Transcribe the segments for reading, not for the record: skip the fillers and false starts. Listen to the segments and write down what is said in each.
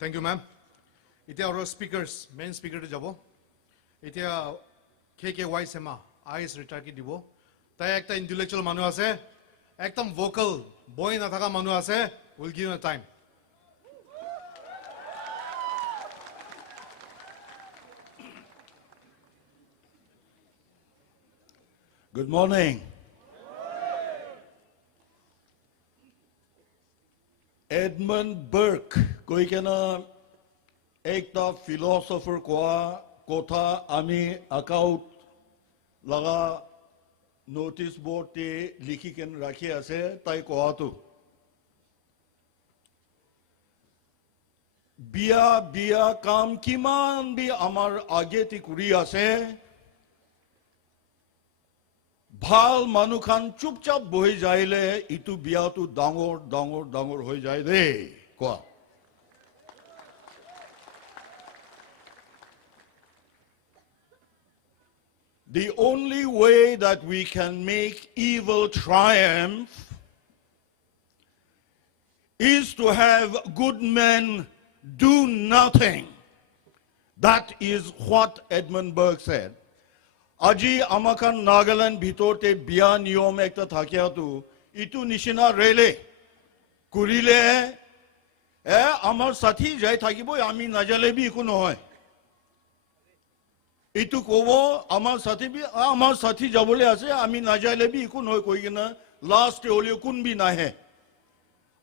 Thank you, ma'am. Itia our speakers, main speaker to jabo. Itia KKY Sema, IS retire ki dibo. Tai ekta intellectual manu ase, ektam vocal, boy na thaka manu ase. We'll give him a time. Good morning. Edmund Burke, koi kena ekta philosopher koa kotha ami ACAUT laga notice board te likhi ken rakhi ase tai koa tu. Bia kam kiman bi amar age ti kuri ase. Bhal manukhan chupchap bohi jaile itu biya tu dangor hoi jai de koa. The only way that we can make evil triumph is to have good men do nothing. That is what Edmund Burke said. Aji amakan Nagaland bhitorte biya niyom ekta thakia tu itu nishina rele kurile amar sathi jai thakibo ami najale bi iku nohoy itu kobo amar sathi jabole ase ami najale bi iku nohoy koi kena last olio kun bi nahe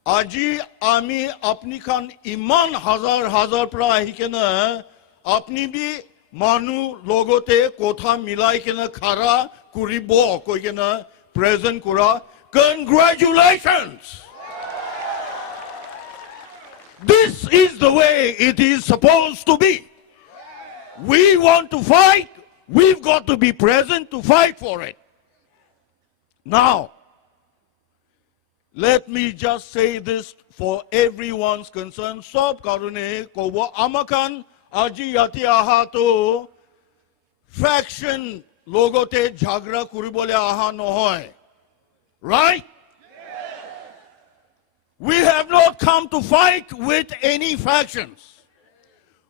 aji ami apni khan iman hazar pra ahi kena apni bi Manu logote kotha milai kena khara kuribo koi kena present kura. Congratulations! This is the way it is supposed to be. We want to fight. We've got to be present to fight for it. Now, let me just say this for everyone's concern. Sob karune kobo amakan Aji yati aha to faction logote jhagra kuri bole aha nohoy. Right? Yes. We have not come to fight with any factions.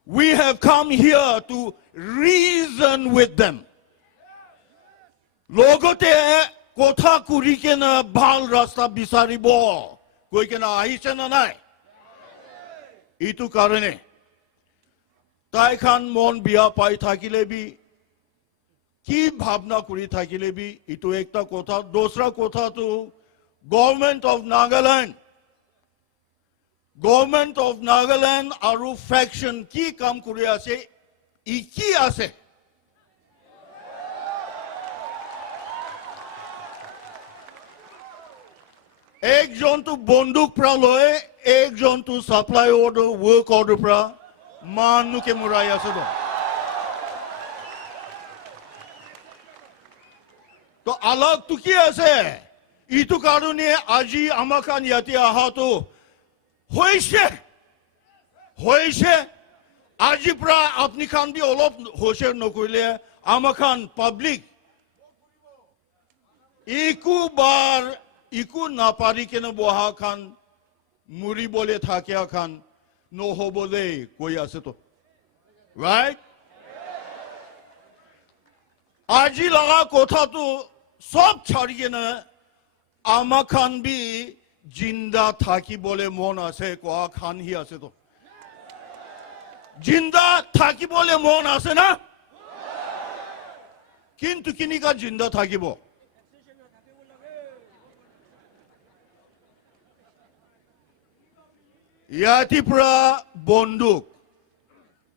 We have come here to reason with them. Logote kotha kuri ke na bhal rasta bisari bo koi ke na ahi na nai. Itu karane Tai khan mon biya pai thakile bi ki bhavna kuri thakile bi itu ekta kotha dosra kotha tu government of Nagaland aru faction ki kam kuri ase iki ase ekjon tu bonduk pra loye ekjon tu supply order work order pra Manu ke muraya se do. To alag tu ki ase. Itu karune aji amakan yati aha to hoise. Aji pra apni khan bi olop hosher nokurile amakan public. Iku napari ke na boha khan muri bole thakya khan. No hobode koi ase to right aji laga kotha tu sob chhadiye na ama khan bi jinda thaki bole mon ase ko khan hi ase to jinda thaki bole mon ase na kintu kini ka jinda thakibo Yatipra bonduk,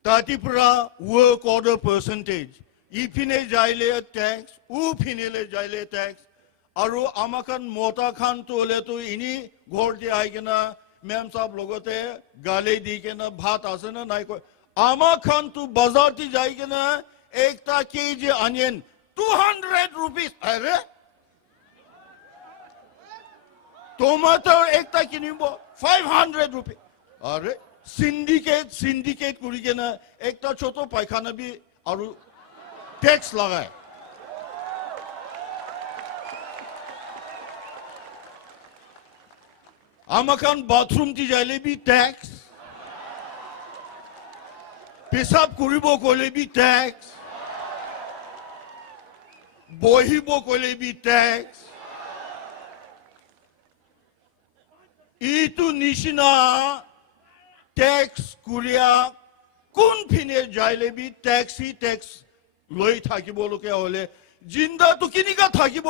tatipra work order percentage, ipine jaile tax, upinele jaile tax, aru amakan mota khan to le to ini ghor de aigena mem sab logote gale di ke na bhat asena nai ko ama khan tu bazar ti jaigena ekta kg onion 200 rupees are tomato ekta kinimbo 500 rupees. Are syndicate kuri ke na ekta choto paikhana bi aru tax lagai. Amakan bathroom ti jaile bi tax. পেশাব কৰিব ক'লে B text, বহিব ক'লে B text, ইটো নিচিনা text কুৰিয়া কোনপিনে যাইলে B taxi text লৈ থাকিবলগীয়া হ'লে জিন্দাটো কেনেকা থাকিব?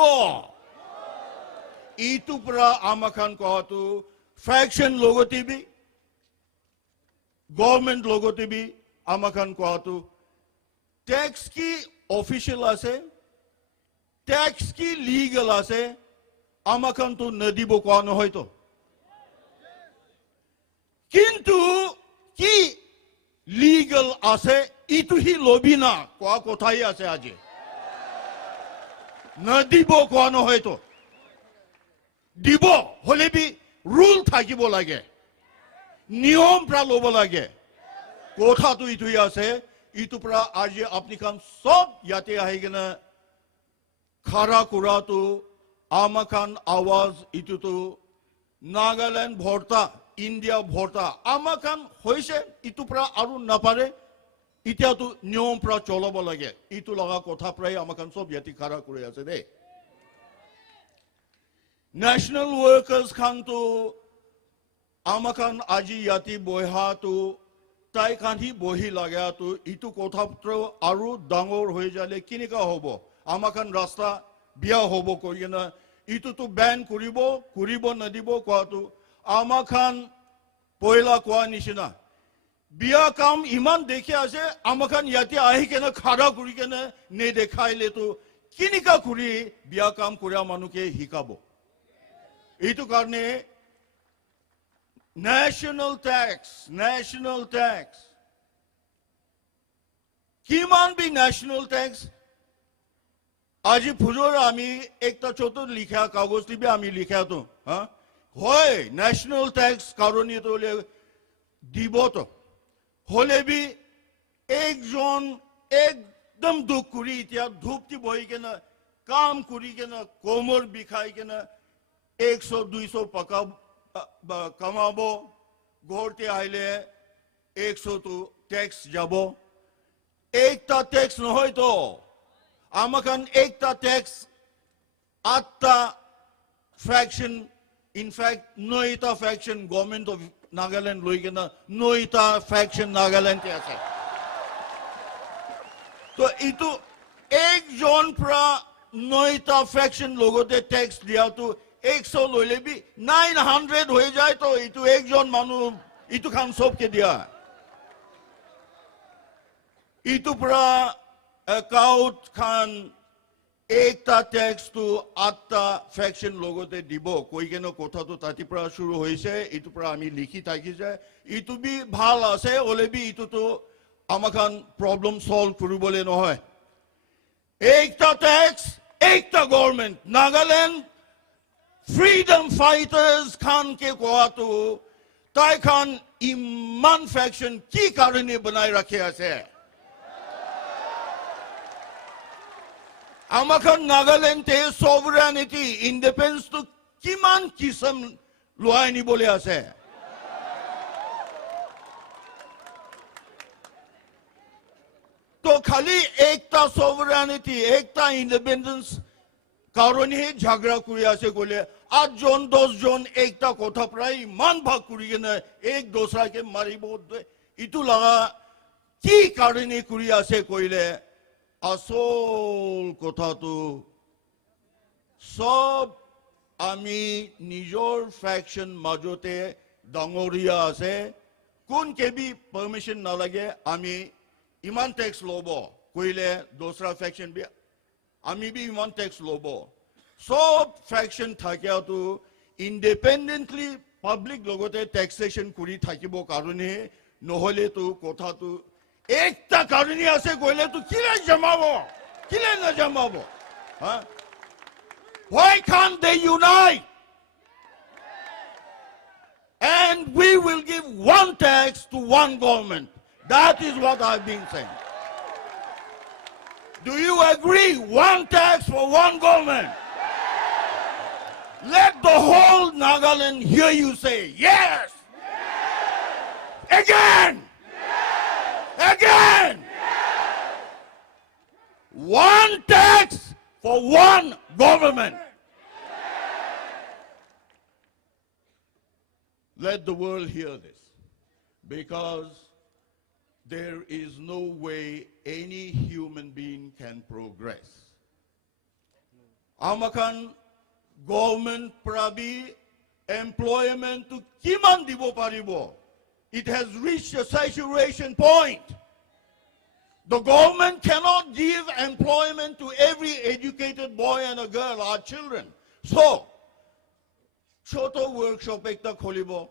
ইটো পৰা আমাখান কোৱাটো ফ্ৰেকশ্যন লগতে বি গভৰ্ণমেণ্ট লগতে বি আমাখান কোৱাটো টেক্স কি অফিচিয়েল আছে, টেক্স কি লিগেল আছে, আমাখানটো নদিব কোৱা নহয়তো। কিন্তু কি লিগেল আছে ইটো হি লবি না কোৱা কথাই আছে আজি। নদিব কোৱা নহয়তো, দিব হলে বি ৰুল থাকিব লাগে, নিয়ম পৰা ল'ব লাগে। কথাটো ইটোই আছে। ইটো পৰা আজি আপুনি খান সব ইয়াতে আহি কিনে খাৰা কৰাটো আমাখান আৱাজ ইটোতো নাগালেণ্ড ভৰ্তা, ইণ্ডিয়া ভৰ্তা আমাখান হৈছে। ইটো পৰা আৰু নাপাৰে, এতিয়াতো নিয়ম পৰা চলাব লাগে। ইটো লগা কথা প্ৰায় আমাখান সব ইয়াতে খাৰা কৰি আছে দেই। নেশ্যনেল ৱৰ্কাৰ্ছ খানটো আমাখান আজি ইয়াতে বহাটো তাই কান্ধি বহি লাগাটো ইটো কথাটো আৰু ডাঙৰ হৈ যালে কেনেকা হ'ব? আমাখান ৰাস্তা বিয়া হ'ব কৈ কিনে ইটোতো বেন কৰিব নদিব কোৱাটো আমাখান পয়লা কোৱা নিচিনা বিয়া কাম ইমান দেখি আছে। আমাখান ইয়াতে আহি কেনে খাৰা কৰি কেনে নেদেখাইলেতো কেনেকা কৰি বিয়া কাম কৰা মানুহকে শিকাব? এইটো কাৰণে national tax কিমান বি national tax আজি ফুজৰ আমি একটা চতুর লিখা কাগজ দিবি আমি লিখা তো হয় national tax কারণে তো দিব তো হলে বি একজন একদম দুঃখ করি এতিয়া ধূপটি বহি কেনা কাম করি কেনা কোমর বিষাই কেনা 100-200 পাকা কামাবো, ঘৰতে আহিলে 100 তো টেক্স যাব। একটা টেক্স নহয় তো আমাখান একটা টেক্স 8টা ফ্যাকশন, ইনফ্যাক্ট 9টা ফ্যাকশন গভর্নমেন্ট অফ নাগাল্যান্ড লৈ কেনা 9টা ফ্যাকশন নাগাল্যান্ডে আছে। তো ইটো একজন পৰা 9টা ফ্যাকশন লগতে টেক্স দিয়াটো 100 লইলে বি 900 হৈ যায়। তো ইটো একজন মানুহ ইটো খান সবকে দিয়া। ইটো পৰা ACAUT খান একটা টেক্স তো 8টা ফ্যাকশন লগতে দিব কৈ কেনে কথাটো তাতি পৰা শুরু হৈছে। ইটো পৰা আমি লিখি থাকি যায়। ইটো বি ভাল আছে হলে বি ইটোতো আমাখান প্রবলেম সলভ কৰিবলৈ নহয়। একটা টেক্স একটা গভর্নমেন্ট নাগাল্যান্ড freedom fighters খান কে কোৱাটো তাই খান ইমান ফ্যাকশন কি কাৰণে বনাই ৰাখি আছে? আমাখান নাগাল্যান্ডে সভৰেনিটি ইন্ডিপেন্ডেন্স তো কিমান কিসম লোৱাই নিবলৈ আছে? তো খালি একটা সভৰেনিটি একটা ইন্ডিপেন্ডেন্স কারণে ঝগড়া করে আছে বলে 8 জন 10 জন একটা কথা প্রায় মান ভাগ করে কেনে এক দোসরাকে মারিব। ইটো লাগা কি কারণে করে আছে কইলে আসল কথাটো সব আমি নিজর ফ্যাকশন মাজতে ডাঙরিয়া আছে। কোন কেবি পারমিশন না লাগে আমি ইমান ট্যাক্স লব কইলে দোসরা ফ্যাকশন বি আমি বি ইমান ট্যাক্স লব। সব ফ্যাকশন থাকিয়াতো ইন্ডিপেন্ডেন্টলি পাব্লিক লগতে ট্যাক্সেশন কৰি থাকিব কারণে নহলে তো কথাটো একটা কারণে আছে কইলে তো কিলে জমাবো কিলে না জমাবো? Why can't they unite? And we will give one tax to one government. That is what I've been saying. Do you agree? One tax for one government. Let the whole Nagaland hear you say yes. Again. again. One tax for one government. Let the world hear this, because there is no way any human being can progress. Amakan government prabi employment to kiman dibo paribo. It has reached a saturation point. The government cannot give employment to every educated boy and a girl, our children. So, choto workshop ekta kholibo.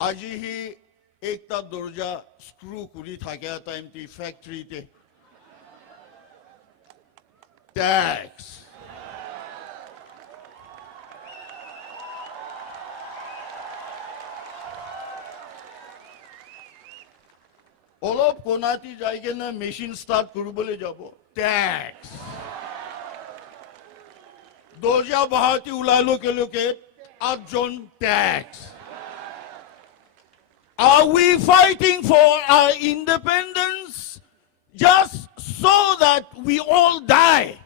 Aji hi ekta dorja screw kuri thakya time ti factory te. Tax. Olop konati jaige na machine start kurubole jabo. Tax. Dorja bahati ulalo ke loke adjon tax. Are we fighting for our independence just so that we all die?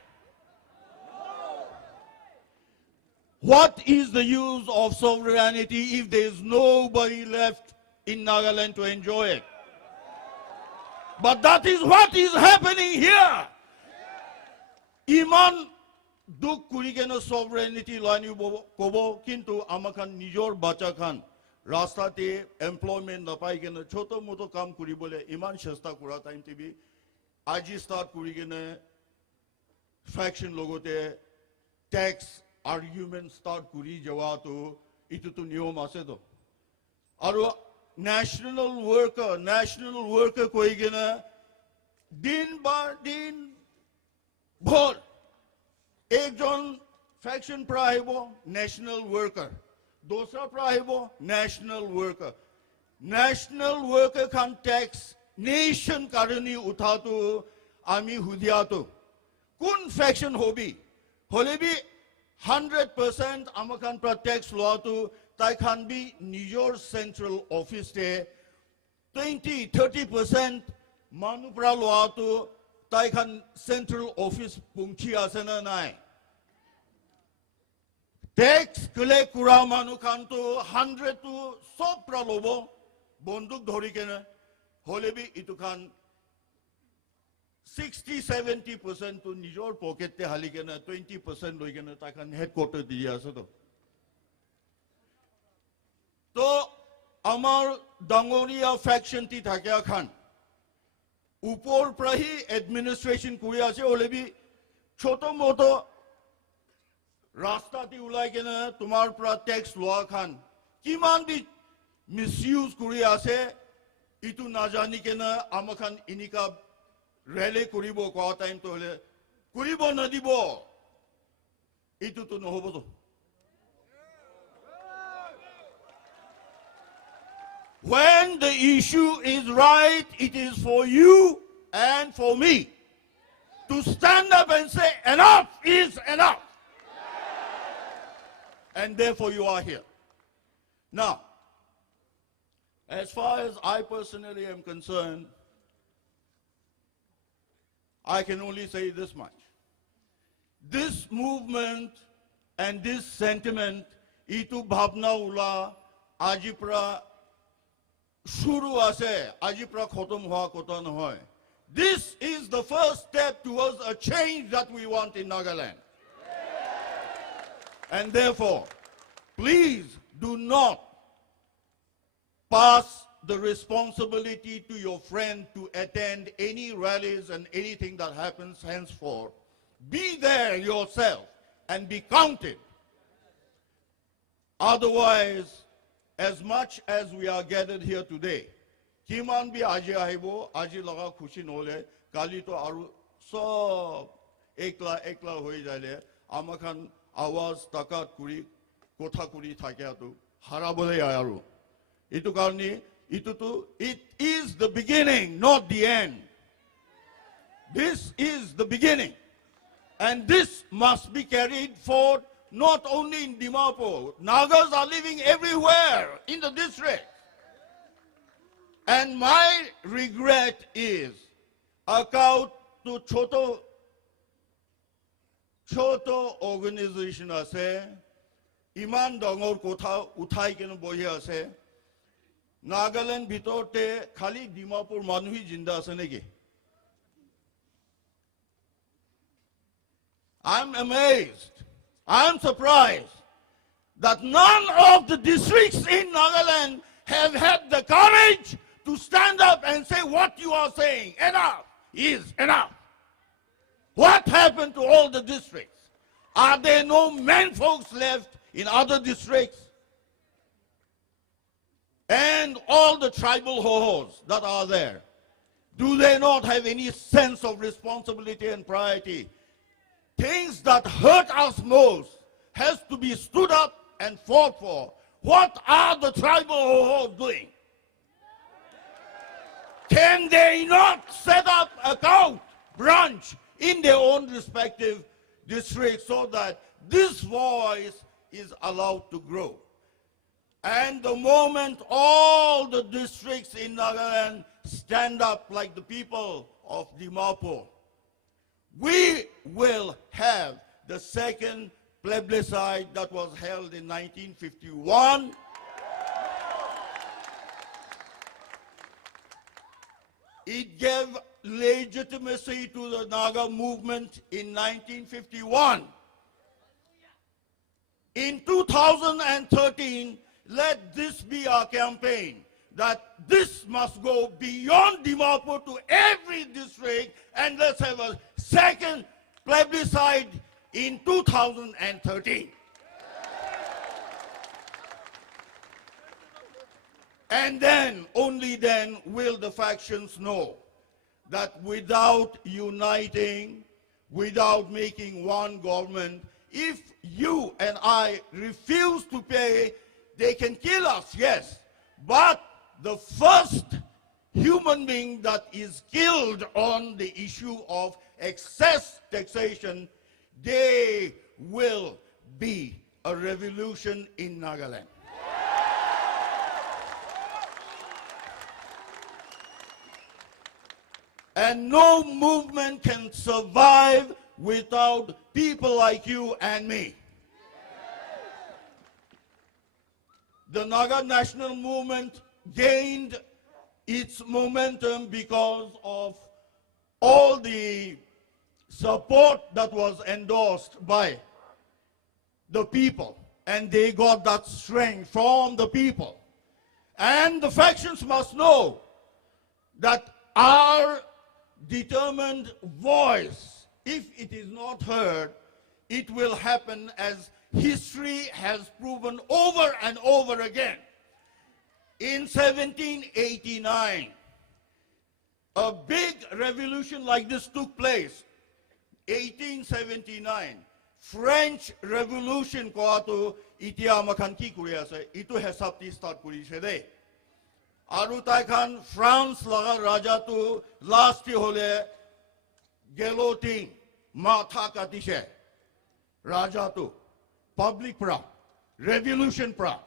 What is the use of sovereignty if there is nobody left in Nagaland to enjoy it? But that is what is happening here. Iman duk kurigena sovereignty lani kobo kintu amakan nijor bacha khan rastate employment na paigena choto moto kam kuri bole iman shasta kura time tv aji start kurigena faction logote tax argument start kuri jawa to itu to niyom ase to aru national worker koigena din bar din bhor ekjon faction prahibo national worker dosra prahibo national worker kan tax nation karani uthatu ami hudiato kun faction hobi holebi 100% amakan pra tax law to tai can be Nijor central office te 20-30% manupra law to tai can central office pungchi asana nai tax collect kura manu kan to 100 to sopra lobo bonduk dhori kena holebi itu kan 60-70% to Nijor pocket te hali kena 20% loi kena tai kan headquarter diya asa to तो अमर दंगोरिया faction ती थाक्या खान ऊपर प्रही administration कुरिया से ओले भी छोटो मोटो रास्ता ती उलाई के ना तुम्हार प्रा टैक्स लॉ खान किमान भी मिसयूज कुरिया से इतु ना जानी के ना अमखान इनिका रैले कुरिबो को टाइम तो ले कुरिबो नदीबो इतु तो न होबो तो When the issue is right, it is for you and for me to stand up and say, enough is enough. And therefore you are here. Now, as far as I personally am concerned, I can only say this much. This movement and this sentiment, itu bhavna ula ajipra shuru ase ajipra khotom hoa kota nohoy. This is the first step towards a change that we want in Nagaland. And therefore, please do not pass the responsibility to your friend to attend any rallies and anything that happens henceforth. Be there yourself and be counted. Otherwise, as much as we are gathered here today, kiman bi aji ahibo, aji laga khushi nole, kali to aru sob ekla hoi jale, amakhan awaz takat kuri, kotha kuri thakya tu, harabole ayaru. Itu karni, it is the beginning, not the end. This is the beginning. And this must be carried forward not only in Dimapur. Nagas are living everywhere in the district. And my regret is, ACAUT to choto organization ase, iman dongor kotha uthai kena bohi ase, Nagaland bhitorte khali Dimapur manuhi jinda ase neki. I'm amazed, I'm surprised that none of the districts in Nagaland have had the courage to stand up and say what you are saying. Enough is enough. What happened to all the districts? Are there no men folks left in other districts? And all the tribal ho-hos that are there, do they not have any sense of responsibility and priority? Things that hurt us most has to be stood up and fought for. What are the tribal ho-hos doing? Can they not set up a ACAUT branch in their own respective districts so that this voice is allowed to grow? And the moment all the districts in Nagaland stand up like the people of Dimapur, we will have the second plebiscite that was held in 1951. It gave legitimacy to the Naga movement in 1951. In 2013, let this be our campaign, that this must go beyond Dimapur to every district, and let's have a second plebiscite in 2013. And then, only then, will the factions know that without uniting, without making one government, if you and I refuse to pay, they can kill us, yes. But the first human being that is killed on the issue of excess taxation, they will be a revolution in Nagaland. And no movement can survive without people like you and me. The Naga National Movement gained its momentum because of all the support that was endorsed by the people. And they got that strength from the people. And the factions must know that our determined voice, if it is not heard, it will happen as history has proven over and over again. In 1789, a big revolution like this took place. 1879, French Revolution ko ato iti amakan ki kuri ase, itu hesab ti start kuri shede. Aru taikhan France laga raja tu last hole guillotine matha katishe raja tu public pra revolution pra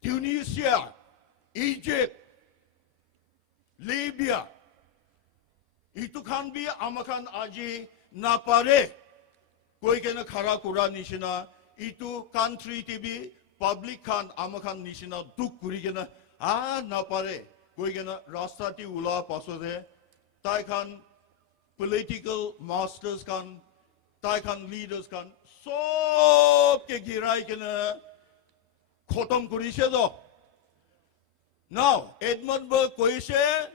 Tunisia, Egypt, Libya, itu kan bi amakan aji napare koi kena khara kura nishina itu country tv public kan amakan nishina duk kuri kena napare koi kena rasta ti ula pasode tai kan political masters kan tai kan leaders kan sob ke girai kena khotam kurise do. Now Edmund Burke koise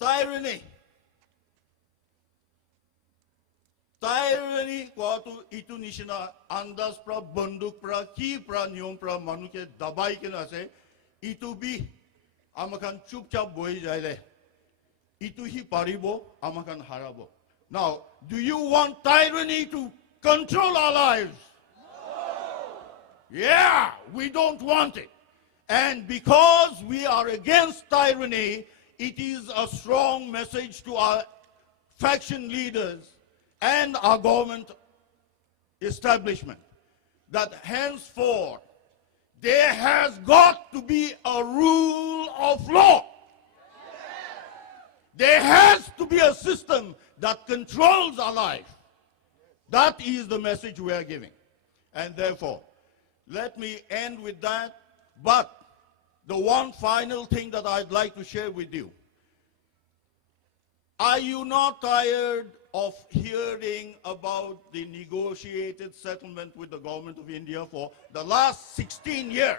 tyranny ko tu itu nishina andas pra banduk pra ki pra nyom pra manuke dabai ke na se itu bi amakan chupchap boi jai de itu hi paribo amakan harabo. Now, do you want tyranny to control our lives? Yeah, we don't want it. And because we are against tyranny, it is a strong message to our faction leaders and our government establishment that henceforth there has got to be a rule of law. There has to be a system that controls our life. That is the message we are giving. And therefore, let me end with that. But the one final thing that I'd like to share with you. Are you not tired of hearing about the negotiated settlement with the government of India for the last 16 years?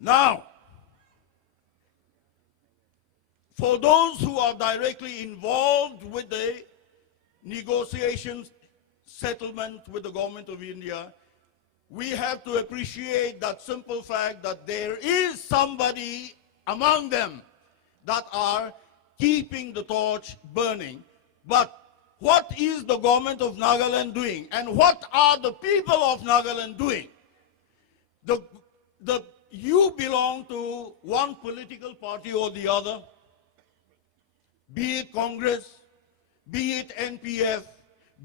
Now, for those who are directly involved with the negotiations settlement with the government of India, we have to appreciate that simple fact that there is somebody among them that are keeping the torch burning. But what is the government of Nagaland doing? And what are the people of Nagaland doing? You belong to one political party or the other, be it Congress, be it NPF,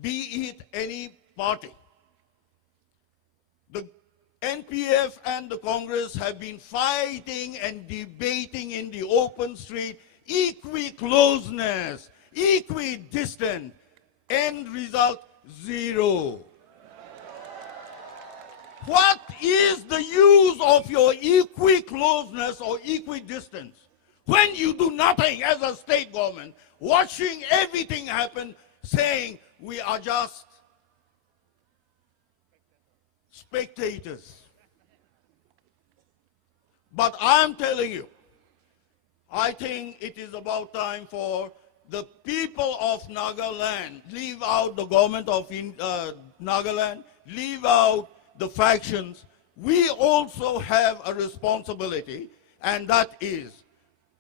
be it any party. The NPF and the Congress have been fighting and debating in the open street, equi-closeness, equi-distant, end result, zero. What is the use of your equi-closeness or equi-distance when you do nothing as a state government, watching everything happen, saying we are just spectators? But I'm telling you, I think it is about time for the people of Nagaland, leave out the government of Nagaland, leave out the factions. We also have a responsibility, and that is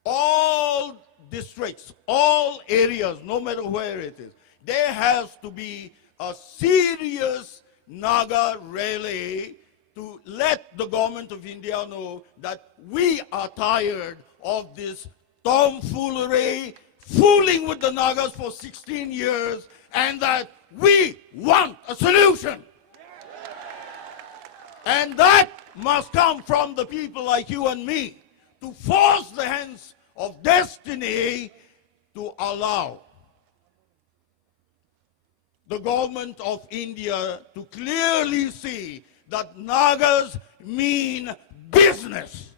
all districts, all areas, no matter where it is, there has to be a serious Naga rally to let the government of India know that we are tired of this tomfoolery, fooling with the Nagas for 16 years, and that we want a solution. And that must come from the people like you and me, to force the hands of destiny to allow the government of India to clearly see that Nagas mean business.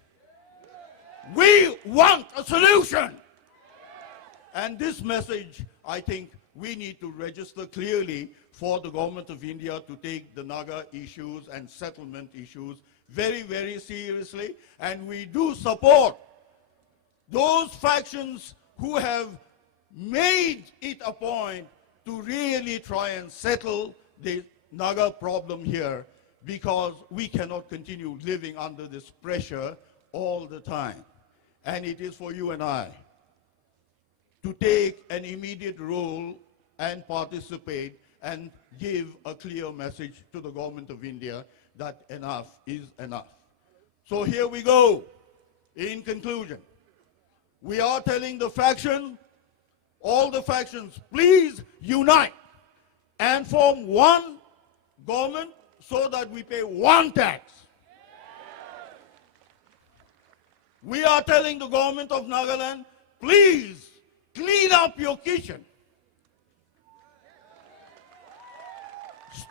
We want a solution. And this message, I think, we need to register clearly for the government of India to take the Naga issues and settlement issues very, very seriously. And we do support those factions who have made it a point to really try and settle the Naga problem here, because we cannot continue living under this pressure all the time. And it is for you and I to take an immediate role and participate and give a clear message to the government of India that enough is enough. So here we go. In conclusion, we are telling the faction, all the factions, please unite and form one government so that we pay one tax. We are telling the government of Nagaland, please clean up your kitchen.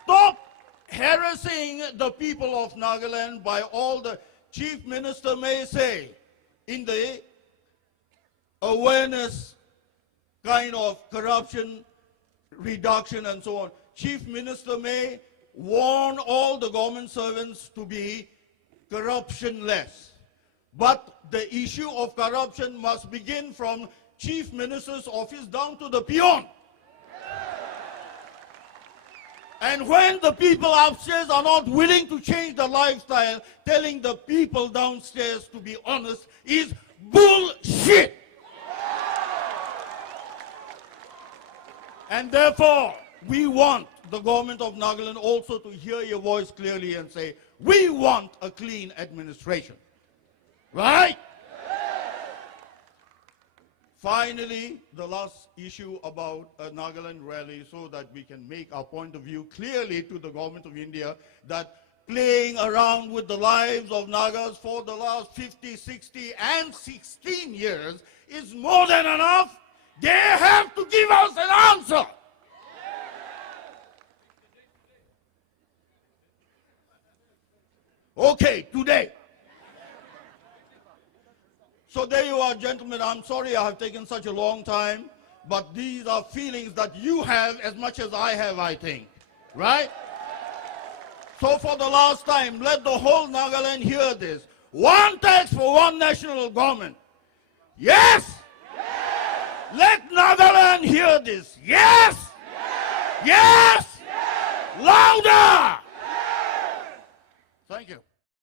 Stop harassing the people of Nagaland by all the chief minister may say in the awareness kind of corruption reduction and so on. Chief minister may warn all the government servants to be corruption-less. But the issue of corruption must begin from chief minister's office down to the peon. And when the people upstairs are not willing to change the lifestyle, telling the people downstairs to be honest is bullshit. And therefore, we want the government of Nagaland also to hear your voice clearly and say, we want a clean administration. Right? Finally, the last issue about a Nagaland rally, so that we can make our point of view clearly to the government of India that playing around with the lives of Nagas for the last 50, 60, and 16 years is more than enough. They have to give us an answer. Okay, today. So there you are, gentlemen. I'm sorry I have taken such a long time, but these are feelings that you have as much as I have, I think. Right? So for the last time, let the whole Nagaland hear this. One tax for one national government. Yes! Yes! Let Nagaland hear this. Yes! Yes! Yes! Yes! Louder! Yes! Thank you.